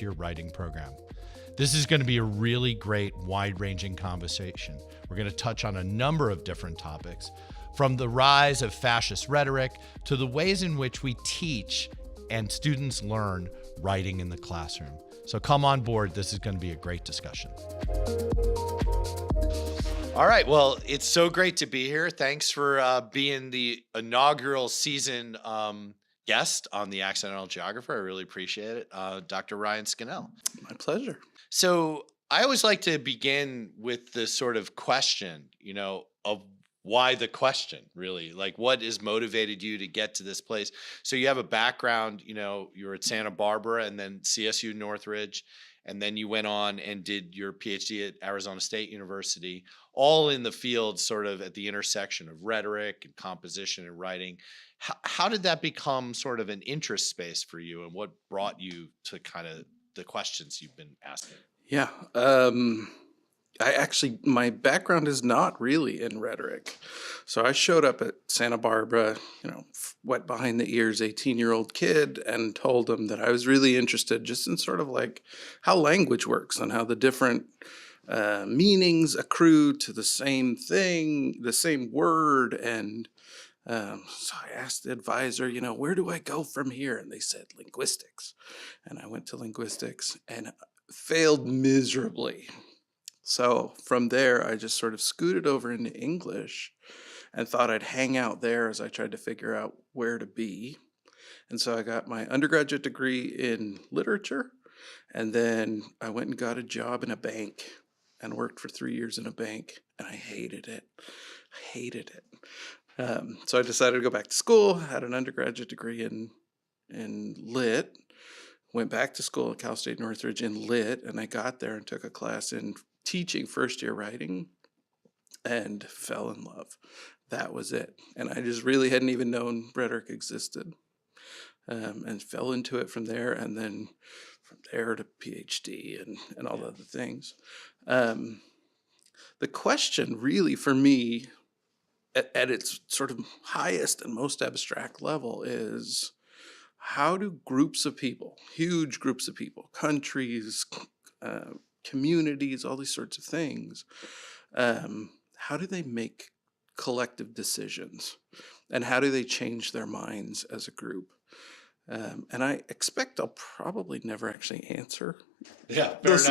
your writing program. This is going to be a really great, wide-ranging conversation. We're going to touch on a number of different topics, from the rise of fascist rhetoric to the ways in which we teach and students learn writing in the classroom. So come on board. This is going to be a great discussion. All right. Well, it's so great to be here. Thanks for being the inaugural season guest on the Accidental Geographer. I really appreciate it. Dr. Ryan Skinnell. My pleasure. So I always like to begin with the sort of question, of why the question, really, like what has motivated you to get to this place? So you have a background, you were at Santa Barbara and then CSU Northridge, and then you went on and did your PhD at Arizona State University, all in the field sort of at the intersection of rhetoric and composition and writing. How did that become sort of an interest space for you, and what brought you to kind of the questions you've been asking? Yeah. My background is not really in rhetoric. So I showed up at Santa Barbara, wet behind the ears, 18-year-old kid, and told them that I was really interested just in sort of like how language works and how the different meanings accrue to the same thing, the same word. And so I asked the advisor, where do I go from here? And they said linguistics. And I went to linguistics and failed miserably. So from there, I just sort of scooted over into English and thought I'd hang out there as I tried to figure out where to be. And so I got my undergraduate degree in literature, and then I went and got a job in a bank and worked for 3 years in a bank, and I hated it. So I decided to go back to school, had an undergraduate degree in lit, went back to school at Cal State Northridge in lit, and I got there and took a class in teaching first-year writing and fell in love. That was it. And I just really hadn't even known rhetoric existed, and fell into it from there, and then from there to PhD and all the other things. The question really for me at its sort of highest and most abstract level is, how do groups of people, huge groups of people, countries, communities, all these sorts of things, how do they make collective decisions? And how do they change their minds as a group? And I expect I'll probably never actually answer those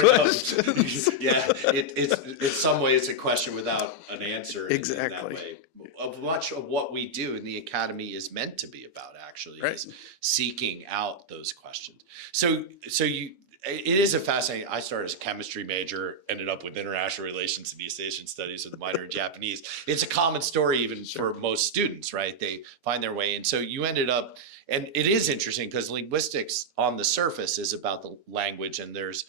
questions. Yeah, it's in some ways a question without an answer. Exactly. In that way. Much of what we do in the academy is meant to be about, actually, Right. is seeking out those questions. So it is a fascinating. I started as a chemistry major, ended up with international relations and East Asian studies with a minor in Japanese. It's a common story even for most students, right? They find their way in. So you ended up, and it is interesting because linguistics on the surface is about the language, and there's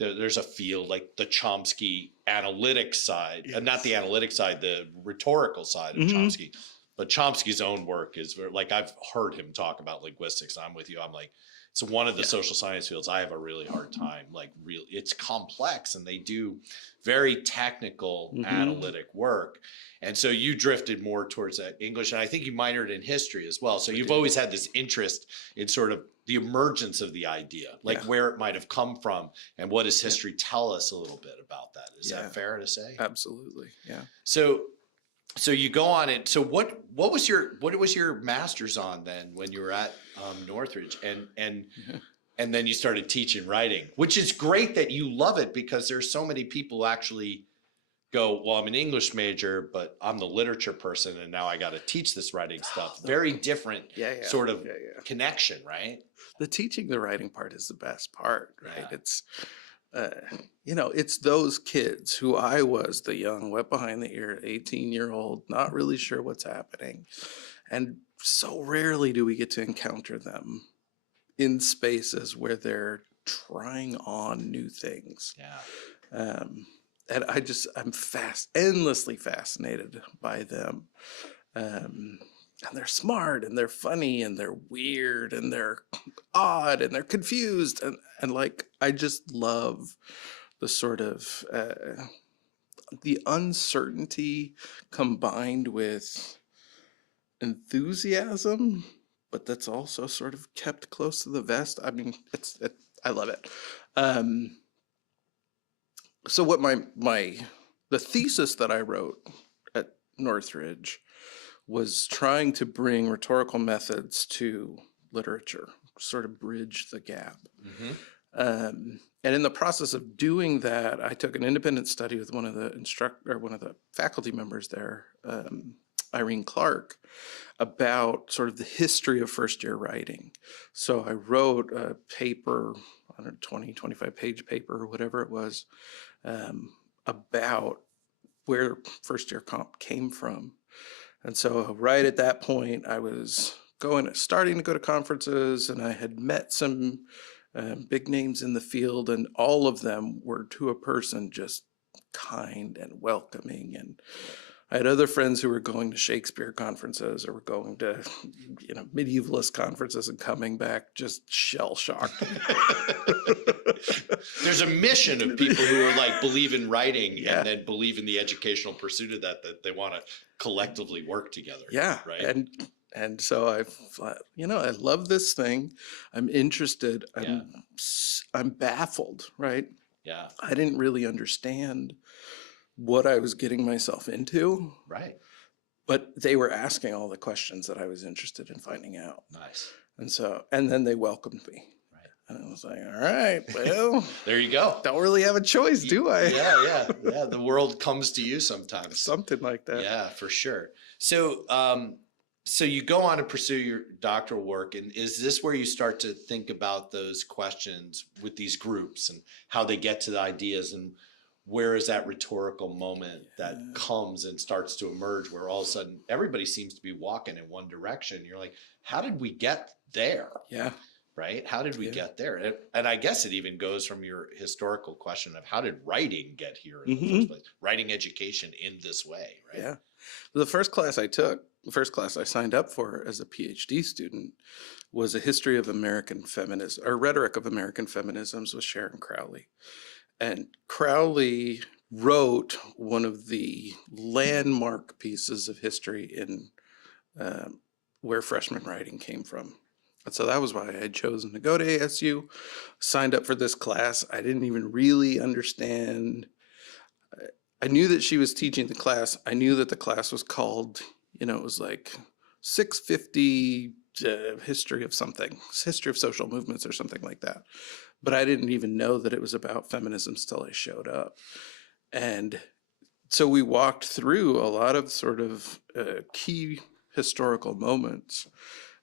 a field like the Chomsky analytic side, and not the analytic side, the rhetorical side of Chomsky. But Chomsky's own work is like, I've heard him talk about linguistics. I'm with you. I'm like, it's one of the social science fields I have a really hard time, it's complex, and they do very technical analytic work. And so you drifted more towards that English, and I think you minored in history as well. So you've always had this interest in sort of the emergence of the idea, where it might have come from, and what does history tell us a little bit about that? Is that fair to say? Absolutely. Yeah. So you go on it. So what was your master's on then when you were at Northridge, and then you started teaching writing, which is great that you love it, because there's so many people who actually go, well, I'm an English major, but I'm the literature person, and now I got to teach this writing stuff. Very different sort of connection, right? The teaching the writing part is the best part, right? Yeah. It's it's those kids who I was, the young, wet behind the ear, 18-year-old, not really sure what's happening. And so rarely do we get to encounter them in spaces where they're trying on new things. Yeah. And I'm endlessly fascinated by them. And they're smart, and they're funny, and they're weird, and they're odd, and they're confused. And I just love the sort of the uncertainty combined with enthusiasm, but that's also sort of kept close to the vest. I mean, I love it. So what the thesis that I wrote at Northridge was trying to bring rhetorical methods to literature, sort of bridge the gap. And in the process of doing that, I took an independent study with one of the faculty members there, Irene Clark, about sort of the history of first year writing. So I wrote a paper, 25 page paper or whatever it was, about where first year comp came from. And so right at that point, I was starting to go to conferences, and I had met some big names in the field, and all of them were, to a person, just kind and welcoming. And I had other friends who were going to Shakespeare conferences or were going to, medievalist conferences and coming back just shell-shocked. There's a mission of people who are like believe in writing and then believe in the educational pursuit of that they want to collectively work together. Yeah. Right. And so I thought, I love this thing. I'm interested. I'm baffled, right? Yeah. I didn't really understand what I was getting myself into. Right. But they were asking all the questions that I was interested in finding out. Nice. And then they welcomed me. Right. And I was like, all right, well, there you go. Don't really have a choice, do I? Yeah. The world comes to you sometimes. Something like that. Yeah, for sure. So, so you go on to pursue your doctoral work, and is this where you start to think about those questions with these groups and how they get to the ideas, and where is that rhetorical moment that comes and starts to emerge where all of a sudden everybody seems to be walking in one direction? You're like, how did we get there? Yeah. Right? How did we get there? And I guess it even goes from your historical question of how did writing get here in the first place? Writing education in this way, right? Yeah. The first class I signed up for as a PhD student was a history of American feminism, or rhetoric of American feminisms, with Sharon Crowley. And Crowley wrote one of the landmark pieces of history in where freshman writing came from. And so that was why I had chosen to go to ASU, signed up for this class. I didn't even really understand. I knew that she was teaching the class. I knew that the class was called, it was like 650 history of something, history of social movements or something like that. But I didn't even know that it was about feminism till I showed up. And so we walked through a lot of sort of key historical moments,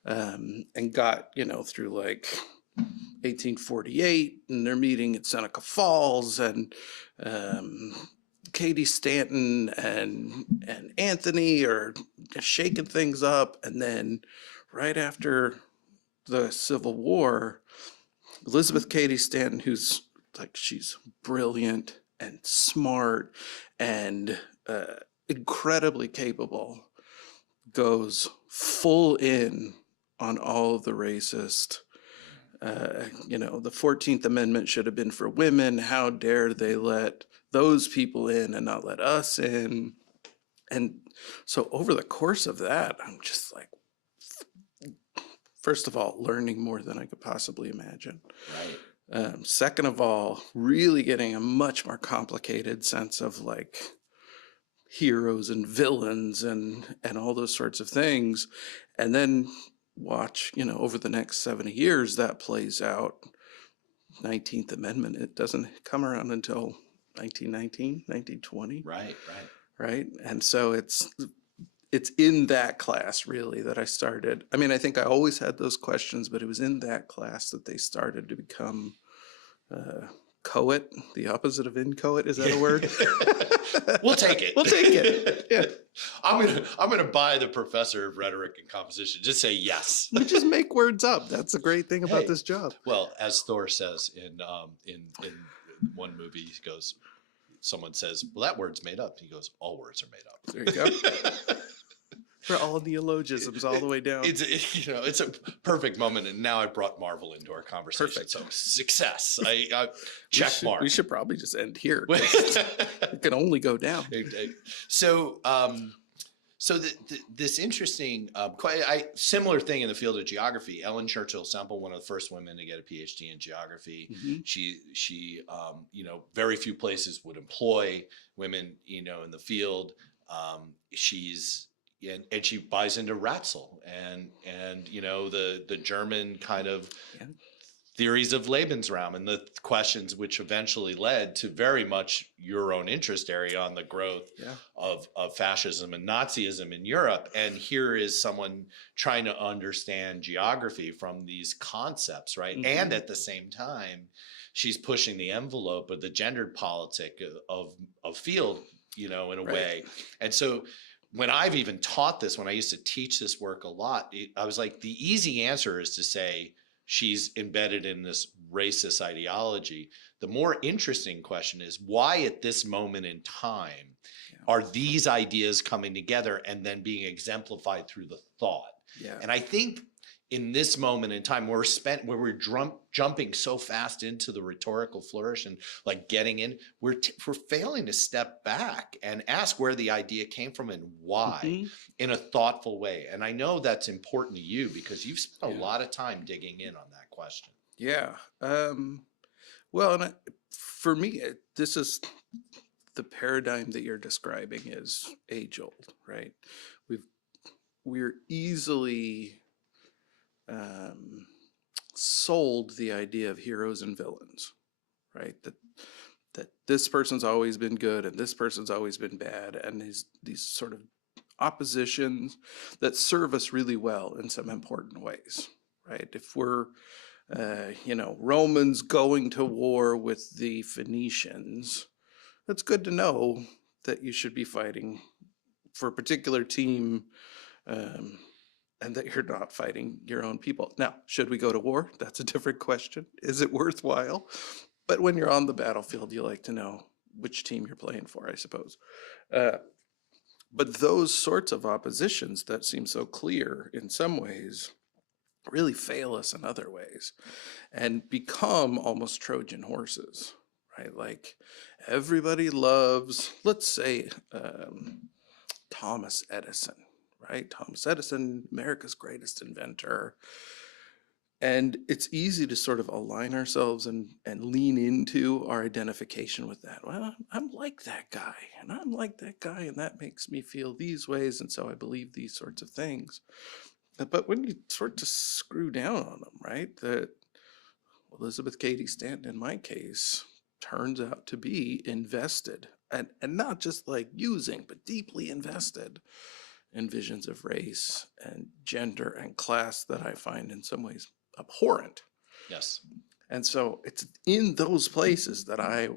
and got, through like 1848 and their meeting at Seneca Falls, and Katie Stanton and Anthony are shaking things up. And then right after the Civil War, Elizabeth Cady Stanton, who's like, she's brilliant and smart and incredibly capable, goes full in on all of the racist, the 14th Amendment should have been for women. How dare they let those people in and not let us in? And so over the course of that, I'm just like, first of all, learning more than I could possibly imagine. Right. Second of all, really getting a much more complicated sense of like heroes and villains and all those sorts of things. And then watch, over the next 70 years that plays out. 19th Amendment, it doesn't come around until 1919, 1920. Right. And so it's in that class really that I started. I mean, I think I always had those questions, but it was in that class that they started to become coet, the opposite of inchoate. Is that a word? We'll take it. We'll take it. Yeah. I'm gonna buy the professor of rhetoric and composition. Just say yes. We just make words up. That's the great thing about this job. Well, as Thor says in one movie, he goes, someone says, "Well, that word's made up." He goes, "All words are made up." There you go. For all neologisms all the way down. It's a perfect moment, and now I brought Marvel into our conversation. Perfect. So success. I check mark. We should probably just end here. It can only go down. So, So this interesting, similar thing in the field of geography. Ellen Churchill Semple, one of the first women to get a PhD in geography. Mhm. She, very few places would employ women, in the field. And she buys into Ratzel and the German kind of Yeah. theories of Lebensraum and the questions which eventually led to very much your own interest area on the growth Yeah. of fascism and Nazism in Europe. And here is someone trying to understand geography from these concepts, right? Mhm. And at the same time, she's pushing the envelope of the gendered politic of field, in a Right. way. And so when I've even taught this, when I used to teach this work a lot, I was like, the easy answer is to say, she's embedded in this racist ideology. The more interesting question is why at this moment in time are these ideas coming together and then being exemplified through the thought? Yeah. And I think in this moment in time where we're jumping so fast into the rhetorical flourish and like getting in, we're failing to step back and ask where the idea came from and why Mhm. in a thoughtful way. And I know that's important to you because you've spent a Yeah. lot of time digging in on that question. Yeah. Well, and for me, this is the paradigm that you're describing is age old, right? We're easily sold the idea of heroes and villains, right? That this person's always been good and this person's always been bad, and these sort of oppositions that serve us really well in some important ways, right? If we're Romans going to war with the Phoenicians, it's good to know that you should be fighting for a particular team, and that you're not fighting your own people. Now, should we go to war? That's a different question. Is it worthwhile? But when you're on the battlefield, you like to know which team you're playing for, I suppose. But those sorts of oppositions that seem so clear in some ways really fail us in other ways and become almost Trojan horses, right? Like everybody loves, let's say, Thomas Edison, right? Thomas Edison, America's greatest inventor. And it's easy to sort of align ourselves and lean into our identification with that. Well, I'm like that guy, and I'm like that guy, and that makes me feel these ways, and so I believe these sorts of things. But when you sort of screw down on them, right, that Elizabeth Cady Stanton, in my case, turns out to be invested, and not just like using, but deeply invested in visions of race and gender and class that I find in some ways abhorrent. Yes. And so it's in those places that I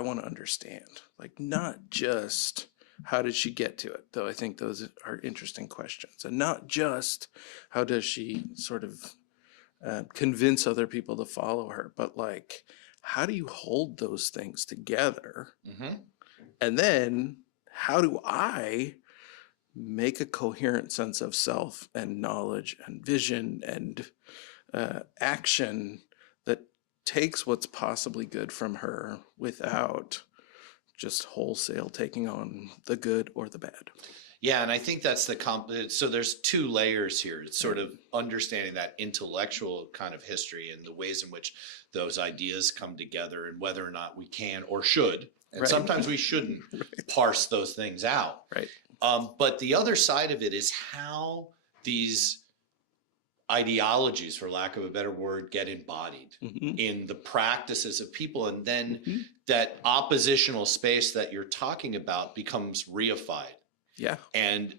want to understand, like not just how did she get to it, though I think those are interesting questions, and not just how does she sort of convince other people to follow her, but like how do you hold those things together? Mm-hmm. And then how do I make a coherent sense of self and knowledge and vision and action that takes what's possibly good from her without just wholesale taking on the good or the bad? Yeah, and I think that's so there's two layers here. It's sort of understanding that intellectual kind of history and the ways in which those ideas come together and whether or not we can or should, and Right. sometimes we shouldn't parse those things out. Right. But the other side of it is how these ideologies, for lack of a better word, get embodied Mhm. in the practices of people. And then Mhm. that oppositional space that you're talking about becomes reified. Yeah. And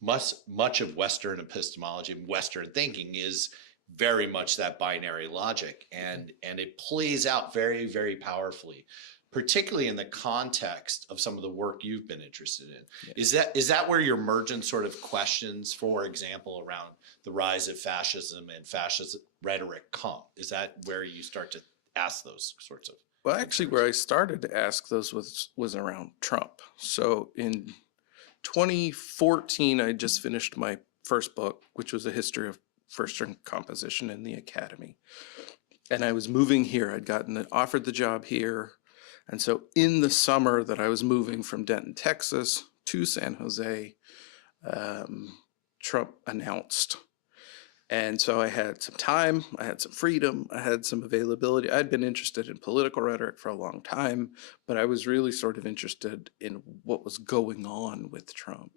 much of Western epistemology, Western thinking is very much that binary logic. And it plays out very, very powerfully, particularly in the context of some of the work you've been interested in. Yeah. Is that where your emergent sort of questions, for example, around the rise of fascism and fascist rhetoric come? Is that where you start to ask those sorts of? Well, actually, where I started to ask those was around Trump. So in 2014, I just finished my first book, which was a history of first-term composition in the academy. And I was moving here. I'd gotten offered the job here. And so in the summer that I was moving from Denton, Texas to San Jose, Trump announced. And so I had some time, I had some freedom, I had some availability. I'd been interested in political rhetoric for a long time, but I was really sort of interested in what was going on with Trump.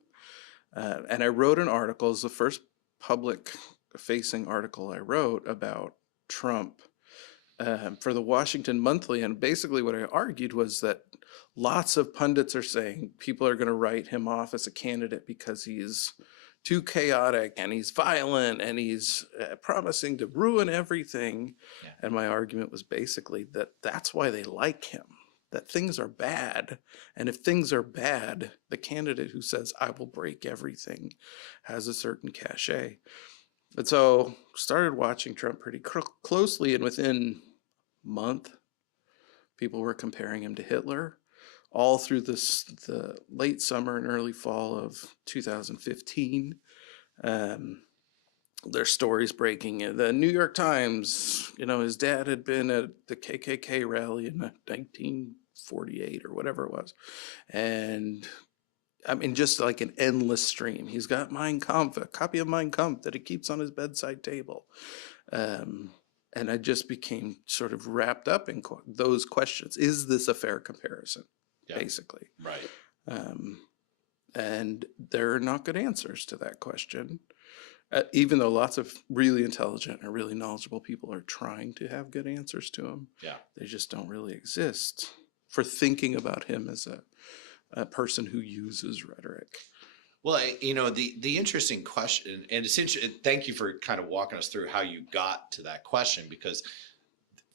And I wrote an article, it was the first public facing article I wrote about Trump for the Washington Monthly. And basically what I argued was that lots of pundits are saying people are going to write him off as a candidate because he's too chaotic and he's violent and he's promising to ruin everything. Yeah. And my argument was basically that that's why they like him, that things are bad. And if things are bad, the candidate who says, I will break everything, has a certain cachet. And so started watching Trump pretty closely, and within a month, people were comparing him to Hitler. All through the late summer and early fall of 2015, there's stories breaking in the New York Times. His dad had been at the KKK rally in 1948 or whatever it was, and I mean, just like an endless stream. He's got Mein Kampf, a copy of Mein Kampf that he keeps on his bedside table. And I just became sort of wrapped up in those questions. Is this a fair comparison? Yeah. Basically. Right. And there are not good answers to that question, even though lots of really intelligent and really knowledgeable people are trying to have good answers to them. Yeah. They just don't really exist for thinking about him as a person who uses rhetoric. Well, the interesting question, and it's interesting. Thank you for kind of walking us through how you got to that question, because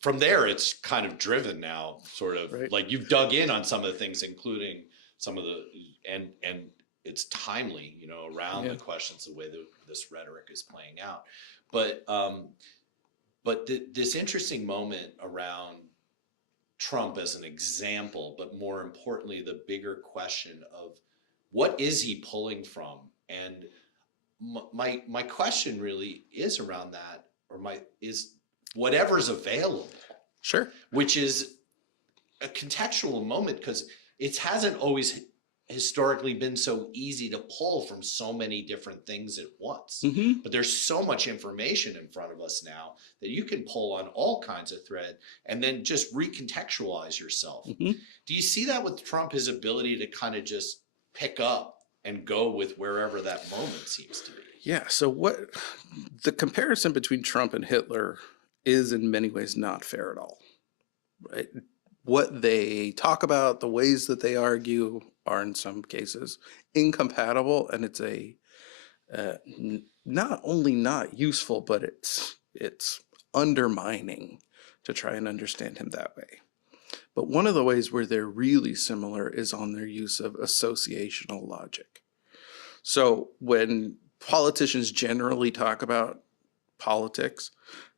from there, it's kind of driven now, sort of right. Like you've dug in on some of the things, including some of the, and it's timely, around the questions, the way that this rhetoric is playing out. But this interesting moment around Trump as an example, but more importantly, the bigger question of what is he pulling from? And my question really is around that, is whatever's available. Sure. Which is a contextual moment, because it hasn't always historically been so easy to pull from so many different things at once. Mm-hmm. But there's so much information in front of us now that you can pull on all kinds of thread and then just recontextualize yourself. Mm-hmm. Do you see that with Trump, his ability to kind of just pick up and go with wherever that moment seems to be? Yeah. So what the comparison between Trump and Hitler is in many ways not fair at all, right? What they talk about, the ways that they argue, are in some cases incompatible, and it's not only not useful, but it's undermining to try and understand him that way. But one of the ways where they're really similar is on their use of associational logic. So when politicians generally talk about politics,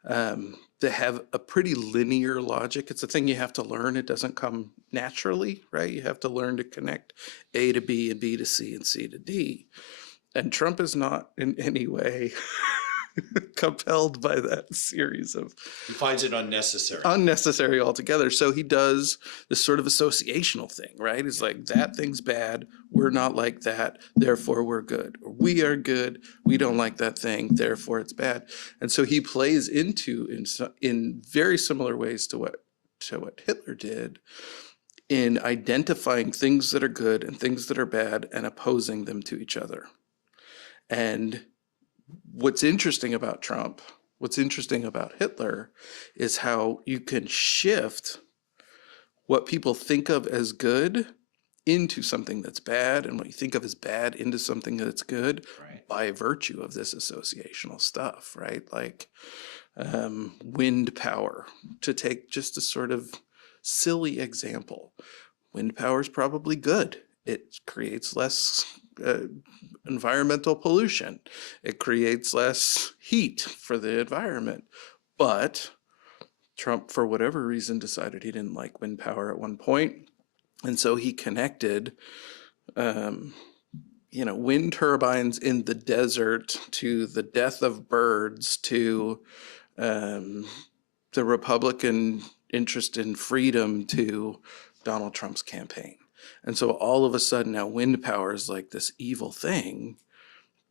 they have a pretty linear logic. It's a thing you have to learn. It doesn't come naturally, right? You have to learn to connect A to B and B to C and C to D. And Trump is not in any way compelled by that series of... He finds it unnecessary. Unnecessary altogether. So he does this sort of associational thing, right? It's like, that thing's bad, we're not like that, therefore we're good. Or we are good, we don't like that thing, therefore it's bad. And so he plays into, in very similar ways to what Hitler did, in identifying things that are good and things that are bad and opposing them to each other. And what's interesting about Trump, what's interesting about Hitler, is how you can shift what people think of as good into something that's bad, and what you think of as bad into something that's good, right, by virtue of this associational stuff, right? Like wind power, to take just a sort of silly example. Wind power is probably good. It creates less environmental pollution. It creates less heat for the environment. But Trump, for whatever reason, decided he didn't like wind power at one point. And so he connected, wind turbines in the desert to the death of birds to the Republican interest in freedom to Donald Trump's campaign. And so all of a sudden now wind power is like this evil thing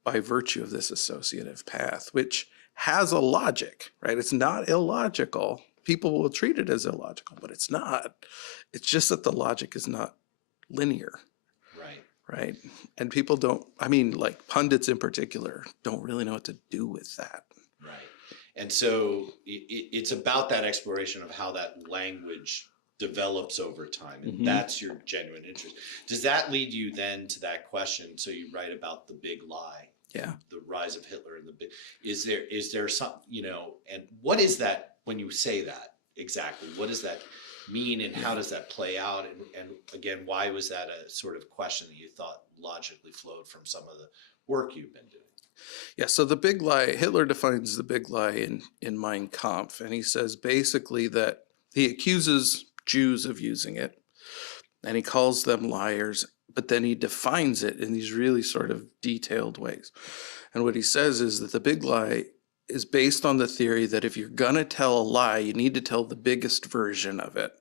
by virtue of this associative path, which has a logic, right? It's not illogical. People will treat it as illogical, but it's not. It's just that the logic is not linear, Right. right? And people don't, I mean, like pundits in particular, don't really know what to do with that. Right. And so it's about that exploration of how that language develops over time. And that's your genuine interest. Does that lead you then to that question? So you write about the big lie. Yeah. The rise of Hitler and the big, is there some, and what is that when you say that exactly? What does that mean and how does that play out? And again, why was that a sort of question that you thought logically flowed from some of the work you've been doing? Yeah, so the big lie, Hitler defines the big lie in Mein Kampf, and he says basically that he accuses Jews of using it, and he calls them liars, but then he defines it in these really sort of detailed ways. And what he says is that the big lie is based on the theory that if you're going to tell a lie, you need to tell the biggest version of it.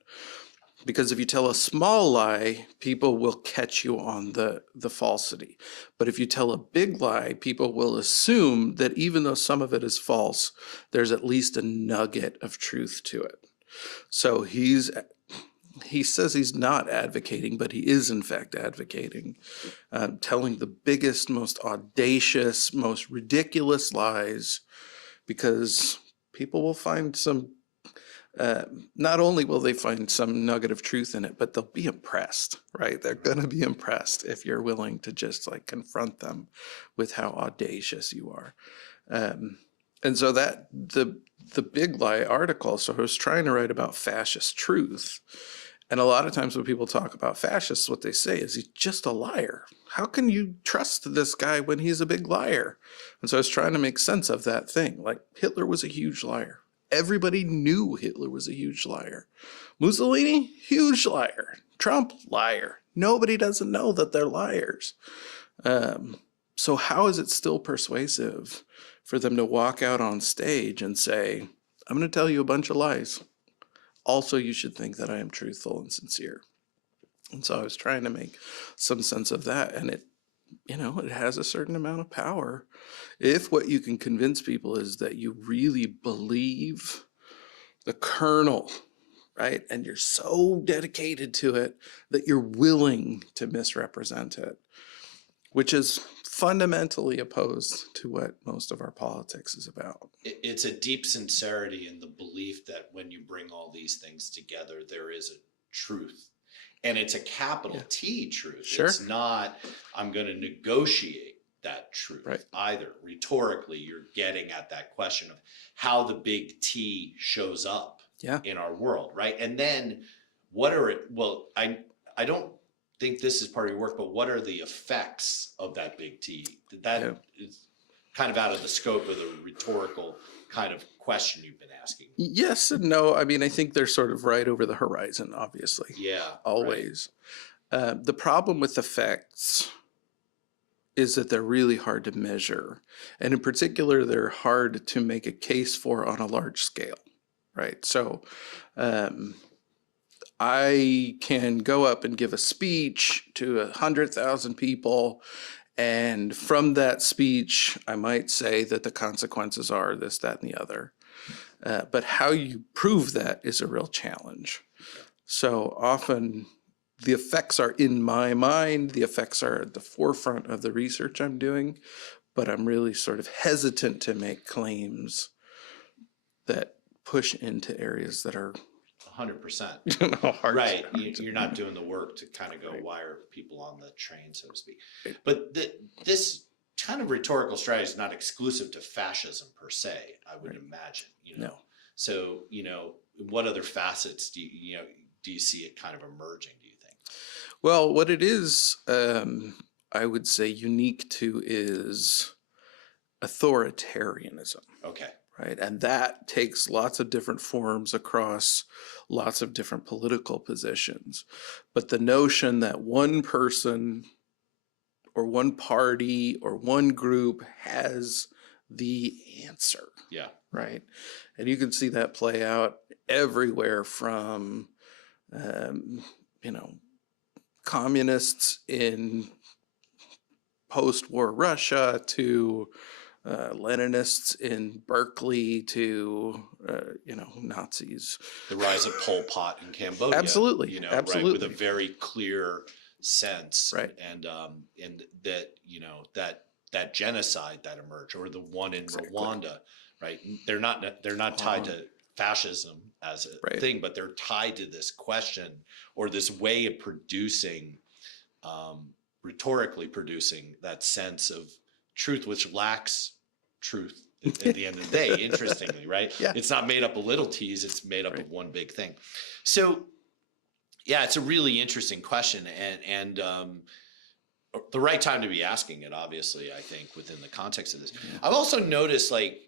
Because if you tell a small lie, people will catch you on the falsity. But if you tell a big lie, people will assume that even though some of it is false, there's at least a nugget of truth to it. So he says he's not advocating, but he is in fact advocating, telling the biggest, most audacious, most ridiculous lies, because people will find some, not only will they find some nugget of truth in it, but they'll be impressed, right? They're going to be impressed if you're willing to just like confront them with how audacious you are. And so that the Big Lie article, so I was trying to write about fascist truth. And a lot of times when people talk about fascists, what they say is he's just a liar. How can you trust this guy when he's a big liar? And so I was trying to make sense of that thing. Like Hitler was a huge liar. Everybody knew Hitler was a huge liar. Mussolini, huge liar. Trump, liar. Nobody doesn't know that they're liars. So how is it still persuasive for them to walk out on stage and say, I'm going to tell you a bunch of lies. Also, you should think that I am truthful and sincere. And so I was trying to make some sense of that. And it has a certain amount of power. If what you can convince people is that you really believe the kernel, right? And you're so dedicated to it that you're willing to misrepresent it, which is fundamentally opposed to what most of our politics is about. It's a deep sincerity in the belief that when you bring all these things together, there is a truth. And it's a capital T truth. Sure. It's not, I'm going to negotiate that truth either. Rhetorically, you're getting at that question of how the big T shows up in our world, right? And then what are it? Well, I don't think this is part of your work, but what are the effects of that big T? That is kind of out of the scope of the rhetorical kind of question you've been asking. Yes and no. I mean, I think they're sort of right over the horizon, obviously. Yeah. Always. Right. The problem with effects is that they're really hard to measure. And in particular, they're hard to make a case for on a large scale, right? So I can go up and give a speech to 100,000 people, and from that speech, I might say that the consequences are this, that, and the other. But how you prove that is a real challenge. So often the effects are in my mind, the effects are at the forefront of the research I'm doing, but I'm really sort of hesitant to make claims that push into areas that are 100%. hard. Right. You're not doing the work to kind of go wire people on the train, so to speak. But this kind of rhetorical strategy is not exclusive to fascism per se, I would imagine. No. So, what other facets do you see it kind of emerging, do you think? Well, what it is, I would say unique to is authoritarianism. Okay. Right. And that takes lots of different forms across lots of different political positions. But the notion that one person or one party or one group has the answer. Yeah. Right. And you can see that play out everywhere from, communists in post-war Russia to Leninists in Berkeley to Nazis. The rise of Pol Pot in Cambodia. Absolutely, Right, absolutely. with a very clear sense, Right. And that that genocide that emerged, or the one in Rwanda, right? They're not tied to fascism as a thing, but they're tied to this question or this way of producing, rhetorically producing that sense of truth, which lacks truth at the end of the day, interestingly, right? Yeah. It's not made up of little t's, it's made up of one big thing. So yeah, it's a really interesting question, and the right time to be asking it, obviously, I think, within the context of this. I've also noticed, like,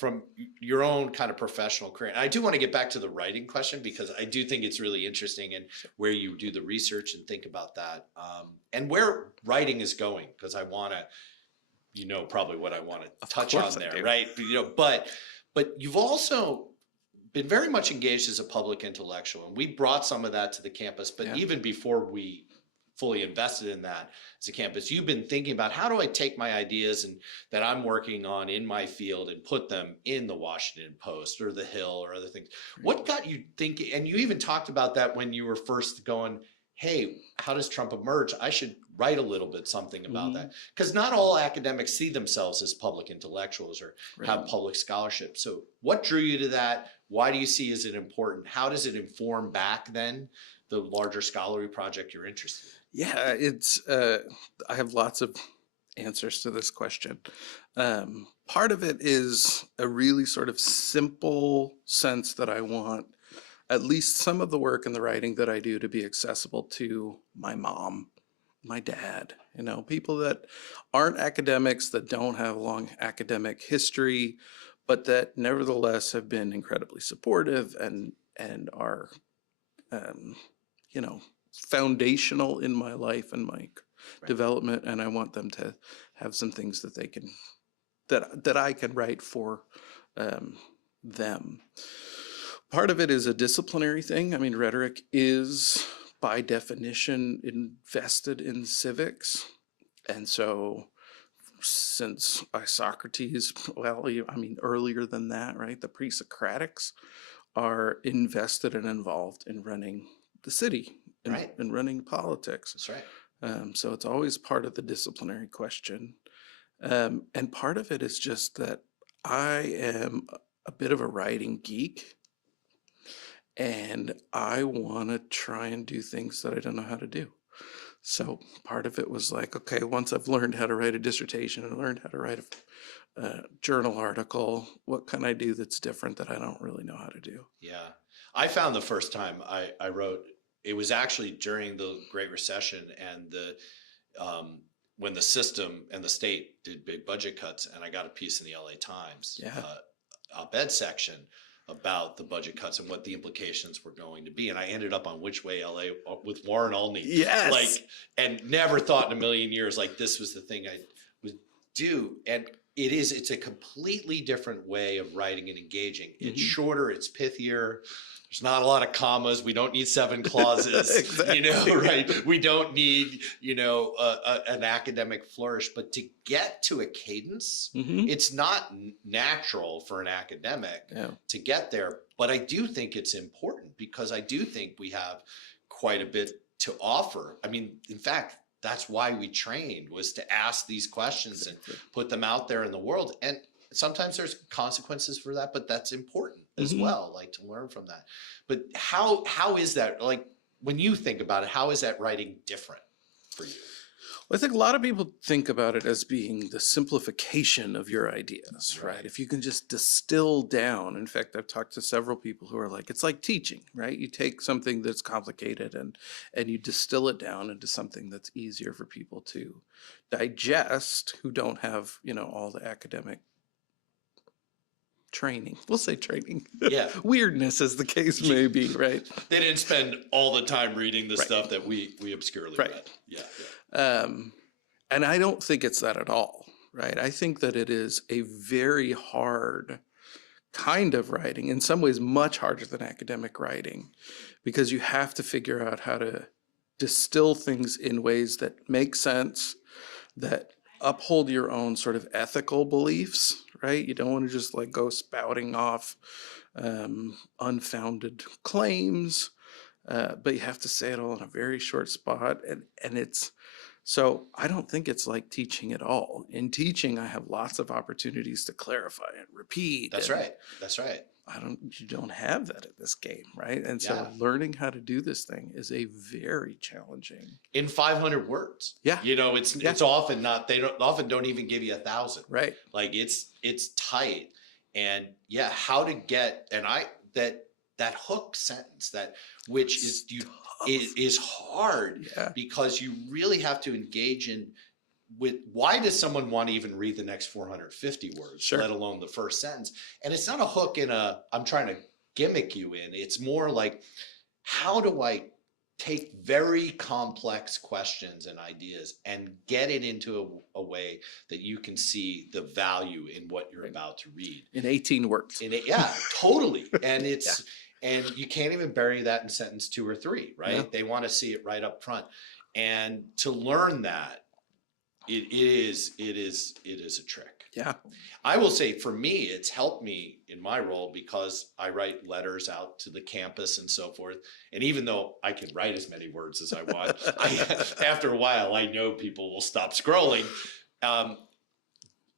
from your own kind of professional career, and I do want to get back to the writing question, because I do think it's really interesting, and where you do the research and think about that, and where writing is going, because I want to, probably what I want to touch on there, right? But you've also been very much engaged as a public intellectual, and we brought some of that to the campus, but even before we fully invested in that as a campus, you've been thinking about, how do I take my ideas and that I'm working on in my field and put them in the Washington Post or the Hill or other things. What got you thinking? And you even talked about that when you were first going, hey, how does Trump emerge? I should write a little bit something about that, because not all academics see themselves as public intellectuals or have public scholarship. So what drew you to that? Why do you see is it important? How does it inform back then the larger scholarly project you're interested in? Yeah, it's I have lots of answers to this question. Part of it is a really sort of simple sense that I want at least some of the work and the writing that I do to be accessible to my mom, my dad, people that aren't academics, that don't have a long academic history, but that nevertheless have been incredibly supportive and are, foundational in my life and my development. And I want them to have some things that they can, that I can write for them. Part of it is a disciplinary thing. I mean, rhetoric is by definition invested in civics. And so since Socrates, earlier than that, right? The pre-Socratics are invested and involved in running the city and running politics. That's right. So it's always part of the disciplinary question. And part of it is just that I am a bit of a writing geek, and I want to try and do things that I don't know how to do. So part of it was like, okay, once I've learned how to write a dissertation and learned how to write a journal article, what can I do that's different that I don't really know how to do? Yeah. I found the first time I wrote, it was actually during the Great Recession, and when the system and the state did big budget cuts, and I got a piece in the LA Times op-ed section about the budget cuts and what the implications were going to be. And I ended up on Which Way LA with Warren Olney. Yes. And never thought in a million years, this was the thing I would do. And it's a completely different way of writing and engaging. It's shorter, it's pithier. There's not a lot of commas. We don't need 7 clauses, Exactly. Right? We don't need, an academic flourish. But to get to a cadence, it's not natural for an academic to get there. But I do think it's important, because I do think we have quite a bit to offer. I mean, in fact, that's why we trained, was to ask these questions and put them out there in the world. And sometimes there's consequences for that, but that's important as well, to learn from that. But how is that, when you think about it, how is that writing different for you? Well, I think a lot of people think about it as being the simplification of your ideas, right? If you can just distill down. In fact, I've talked to several people who are like, it's like teaching, right? You take something that's complicated and you distill it down into something that's easier for people to digest, who don't have, all the academic training. We'll say training. Yeah. Weirdness, as the case may be, right? They didn't spend all the time reading the stuff that we obscurely read. Yeah. And I don't think it's that at all, right? I think that it is a very hard kind of writing, in some ways much harder than academic writing, because you have to figure out how to distill things in ways that make sense, that uphold your own sort of ethical beliefs, right? You don't want to just like go spouting off unfounded claims, but you have to say it all in a very short spot. And it's, so I don't think it's like teaching at all. In teaching, I have lots of opportunities to clarify and repeat. That's right. That's right. You don't have that at this game, right? And so Yeah. learning how to do this thing is a very challenging. In 500 words. Yeah. You know, it's often not, they often don't even give you 1,000. Right. Like it's tight. And yeah, how to get, and that hook sentence, which is hard, because you really have to engage in with, why does someone want to even read the next 450 words, Sure. let alone the first sentence? And it's not a hook in I'm trying to gimmick you in. It's more like, how do I take very complex questions and ideas and get it into a way that you can see the value in what you're about to read? In 18 words. Yeah, totally. And it's, and you can't even bury that in sentence 2 or 3, right? Yeah. They want to see it right up front. And to learn that, it is a trick. Yeah. I will say, for me, it's helped me in my role because I write letters out to the campus and so forth. And even though I can write as many words as I want, after a while, I know people will stop scrolling.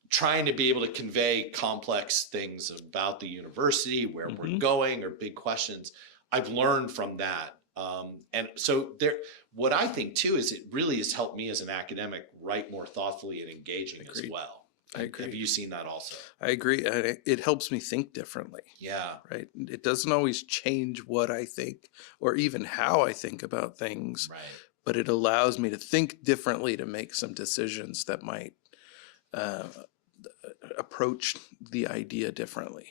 Trying to be able to convey complex things about the university, where we're going, or big questions, I've learned from that. And so what I think too is it really has helped me as an academic write more thoughtfully and engaging as well. I agree. Have you seen that also? I agree. It helps me think differently. Yeah. Right. It doesn't always change what I think or even how I think about things, Right. but it allows me to think differently, to make some decisions that might approach the idea differently.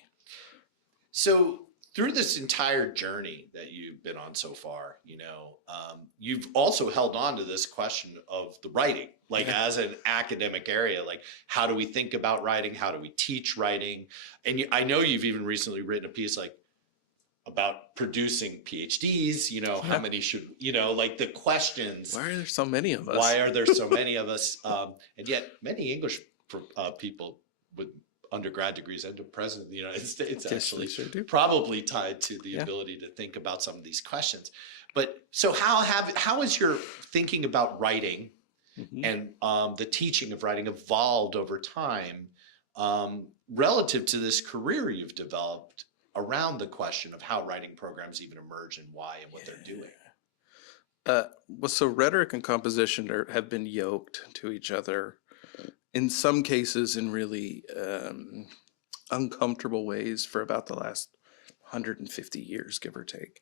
So through this entire journey that you've been on so far, you've also held on to this question of the writing, like as an academic area, like how do we think about writing? How do we teach writing? And I know you've even recently written a piece like about producing PhDs, how many should, like the questions. Why are there so many of us? Why are there so many of us? And yet many English people with undergrad degrees and the president of the United States actually probably tied to the ability to think about some of these questions. But so how has your thinking about writing and the teaching of writing evolved over time relative to this career you've developed around the question of how writing programs even emerge and why and what they're doing? Well, so rhetoric and composition have been yoked to each other, in some cases in really uncomfortable ways, for about the last 150 years, give or take.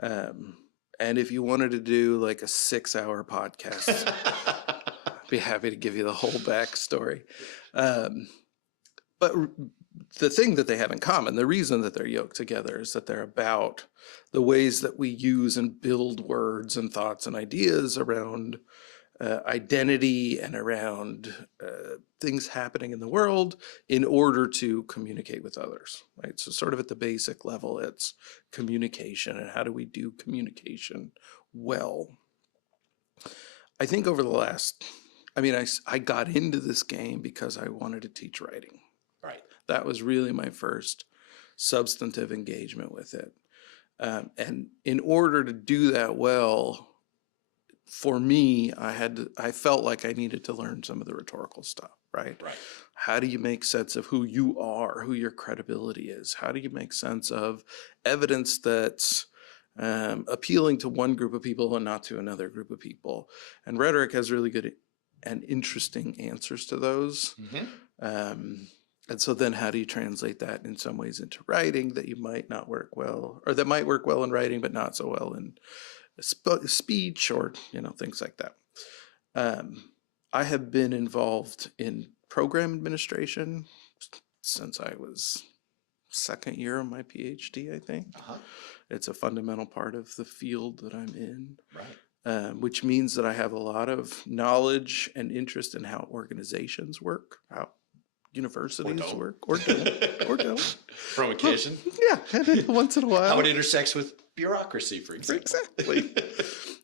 And if you wanted to do like a 6-hour podcast, I'd be happy to give you the whole backstory. But the thing that they have in common, the reason that they're yoked together, is that they're about the ways that we use and build words and thoughts and ideas around identity and around things happening in the world in order to communicate with others, right? So sort of at the basic level, it's communication, and how do we do communication well? I think over the last, I got into this game because I wanted to teach writing. Right. That was really my first substantive engagement with it. And in order to do that well, for me, I felt like I needed to learn some of the rhetorical stuff, right? Right. How do you make sense of who you are, who your credibility is? How do you make sense of evidence that's appealing to one group of people and not to another group of people? And rhetoric has really good and interesting answers to those. And so then how do you translate that in some ways into writing that you might not work well, or that might work well in writing but not so well in speech, or things like that. I have been involved in program administration since I was second year of my PhD, I think. It's a fundamental part of the field that I'm in, right? Which means that I have a lot of knowledge and interest in how organizations work, how universities work, or don't. From occasion? Yeah, once in a while. How it intersects with bureaucracy, for example. Exactly.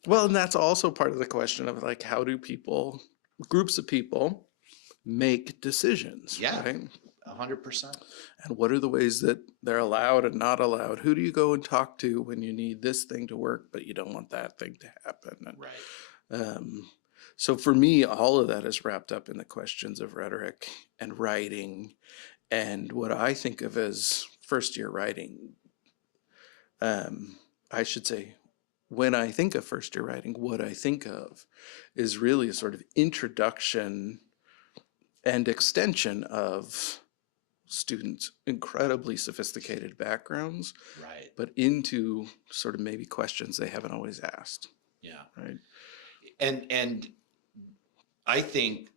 Well, and that's also part of the question of like, how do groups of people make decisions, Yeah, right? 100%. And what are the ways that they're allowed and not allowed? Who do you go and talk to when you need this thing to work, but you don't want that thing to happen? Right. So for me, all of that is wrapped up in the questions of rhetoric and writing and what I think of as first year writing. I should say, when I think of first year writing, what I think of is really a sort of introduction and extension of students' incredibly sophisticated backgrounds, Right. but into sort of maybe questions they haven't always asked. Yeah. Right. And I think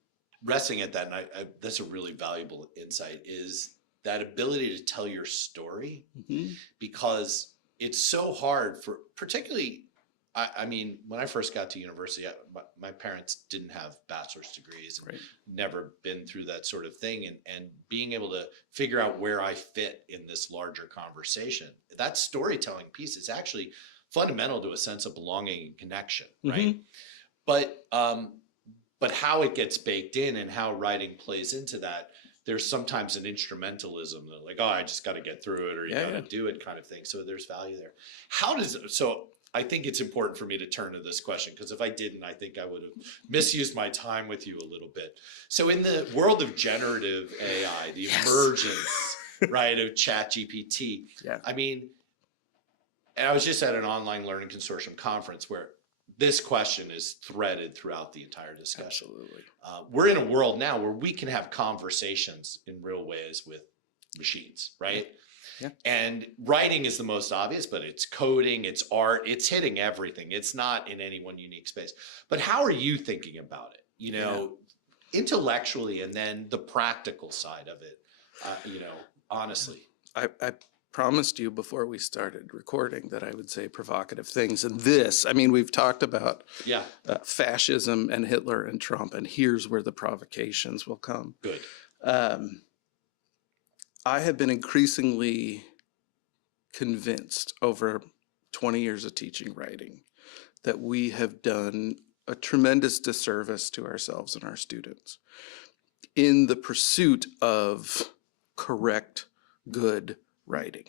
resting at that, and that's a really valuable insight, is that ability to tell your story, because it's so hard for, particularly, I mean, when I first got to university, my parents didn't have bachelor's degrees, and Right. never been through that sort of thing. And being able to figure out where I fit in this larger conversation, that storytelling piece is actually fundamental to a sense of belonging and connection, right? But how it gets baked in and how writing plays into that, there's sometimes an instrumentalism that like, oh, I just got to get through it, or you got to do it kind of thing. So there's value there. So I think it's important for me to turn to this question, because if I didn't, I think I would have misused my time with you a little bit. So in the world of generative AI, the emergence, right, of ChatGPT, I mean, and I was just at an online learning consortium conference where this question is threaded throughout the entire discussion. Absolutely. We're in a world now where we can have conversations in real ways with machines, right? Yeah. And writing is the most obvious, but it's coding, it's art, it's hitting everything. It's not in any one unique space. But how are you thinking about it? You know, intellectually, and then the practical side of it, you know, honestly. I promised you before we started recording that I would say provocative things. And this, I mean, we've talked about fascism and Hitler and Trump, and here's where the provocations will come. Good. I have been increasingly convinced over 20 years of teaching writing that we have done a tremendous disservice to ourselves and our students in the pursuit of correct, good writing.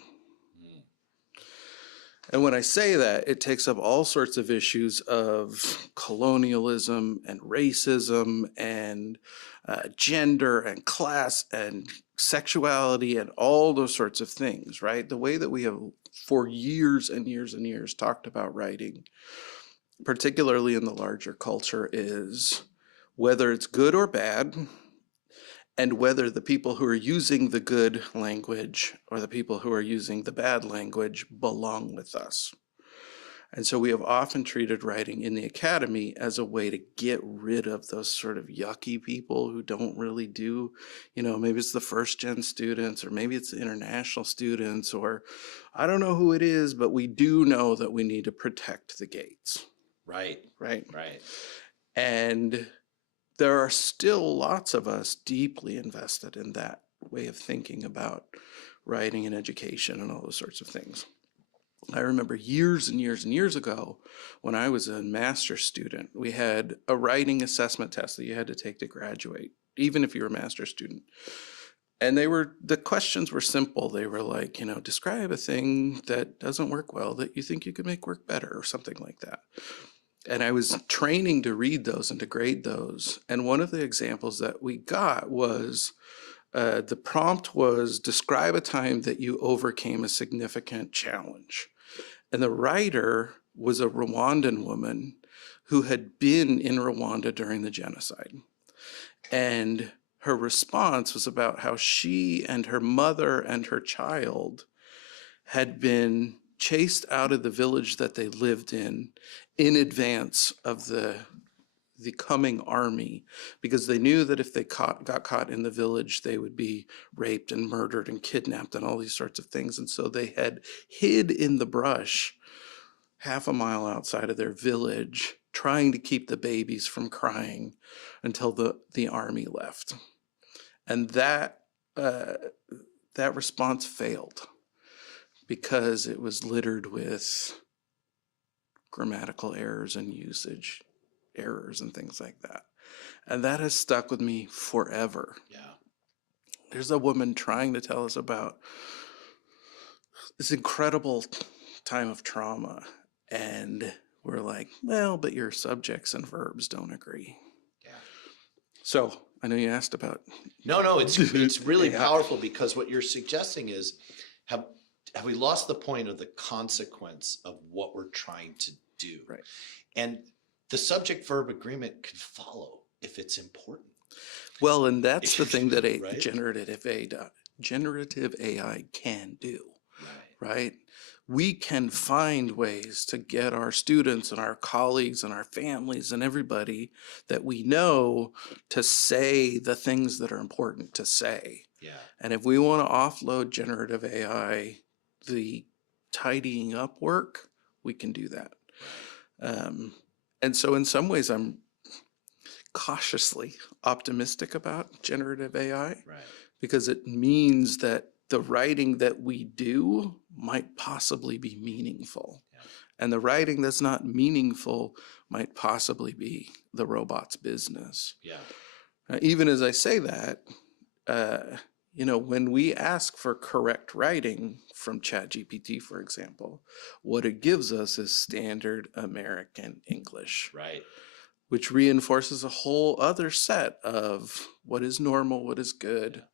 And when I say that, it takes up all sorts of issues of colonialism and racism and gender and class and sexuality and all those sorts of things, right? The way that we have for years and years and years talked about writing, particularly in the larger culture, is whether it's good or bad, and whether the people who are using the good language or the people who are using the bad language belong with us. And so we have often treated writing in the academy as a way to get rid of those sort of yucky people who don't really do, you know, maybe it's the first gen students, or maybe it's the international students, or I don't know who it is, but we do know that we need to protect the gates. Right. And there are still lots of us deeply invested in that way of thinking about writing and education and all those sorts of things. I remember years and years and years ago, when I was a master's student, we had a writing assessment test that you had to take to graduate, even if you were a master's student. And the questions were simple. They were like, you know, describe a thing that doesn't work well that you think you could make work better, or something like that. And I was training to read those and to grade those. And one of the examples that we got was, the prompt was, describe a time that you overcame a significant challenge. And the writer was a Rwandan woman who had been in Rwanda during the genocide. And her response was about how she and her mother and her child had been chased out of the village that they lived in advance of the coming army, because they knew that if they got caught in the village, they would be raped and murdered and kidnapped and all these sorts of things. And so they had hid in the brush half a mile outside of their village, trying to keep the babies from crying until the army left. And that response failed because it was littered with grammatical errors and usage errors and things like that. And that has stuck with me forever. Yeah. There's a woman trying to tell us about this incredible time of trauma. And we're like, well, but your subjects and verbs don't agree. Yeah. So I know you asked about. No, it's really AI. powerful, because what you're suggesting is, have we lost the point of the consequence of what we're trying to do? Right. And the subject verb agreement can follow if it's important. Well, and that's the thing that a Right? generative AI can do, Right. right? We can find ways to get our students and our colleagues and our families and everybody that we know to say the things that are important to say. Yeah. And if we want to offload generative AI, the tidying up work, we can do that. And so in some ways, I'm cautiously optimistic about generative AI, Right. because it means that the writing that we do might possibly be meaningful. Yeah. And the writing that's not meaningful might possibly be the robot's business. Yeah. Even as I say that, when we ask for correct writing from ChatGPT, for example, what it gives us is standard American English, Right. which reinforces a whole other set of what is normal, what is good,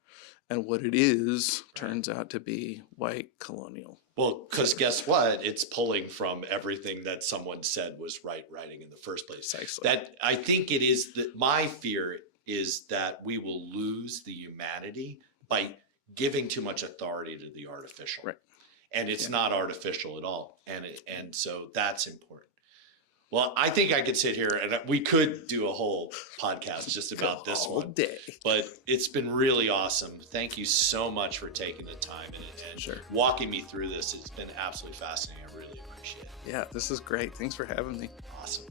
and what it is turns out to be white colonial. Well, because guess what? It's pulling from everything that someone said was right writing in the first place. Precisely. That I think it is that my fear is that we will lose the humanity by giving too much authority to the artificial. Right. And it's not artificial at all. And so that's important. Well, I think I could sit here and we could do a whole podcast just about this all one. day. But it's been really awesome. Thank you so much for taking the time and Sure. walking me through this. It's been absolutely fascinating. I really appreciate it. Yeah, this is great. Thanks for having me. Awesome.